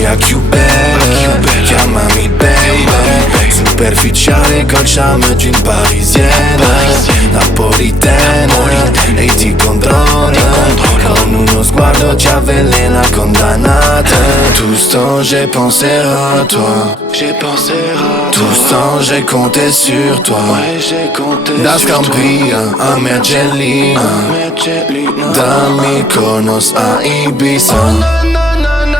Maria più bella, chiamami baby. Superficiale col charme d'une parisienne, napolitaine, e ti contrôle. Con uno sguardo ti avvelena condannata. Tout ce temps j'ai pensé à toi, tout ce temps j'ai compté sur toi. Da Scampia a Mergellina, da Mykonos a Ibiza.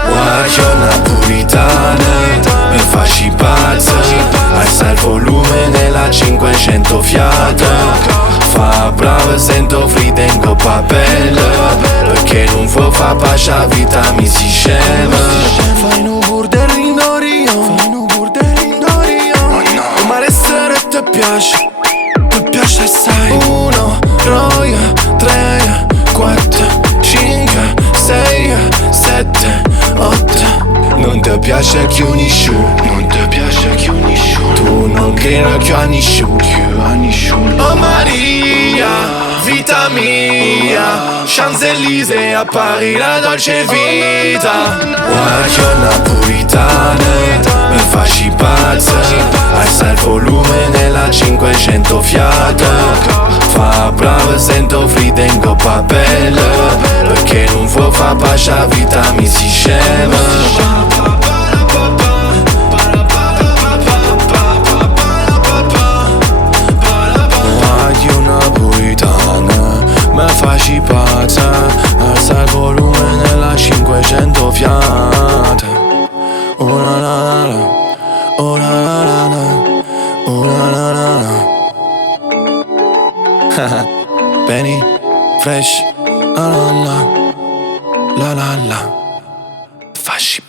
Guaio napolitane, mi fasci pazza. Alza il volume nella 500 fiata. Fa brava, sento frida in coppa bella, perché non può fa pascia vita mi si scema. Fai un burdel in Dorion, ma restare ti piace assai. 1, 2, 3, 4, 5, 6, 7, 8. Non ti piace che unisci, tu non credi che unisci. Oh Maria, vita mia, Champs-Élysées a Paris la dolce vita. Guaio napolitane, mi fasci pazza. Alza il volume nella 500 fiata. Fa brava, sento frida in coppa bella, perché non può fa pascia vita mi si scema. Mi fasci pazza, alza il volume nella 500 fiata. Oh la la la, oh la la la, oh la la la. Benny, fresh, la la la, la la la. Fasci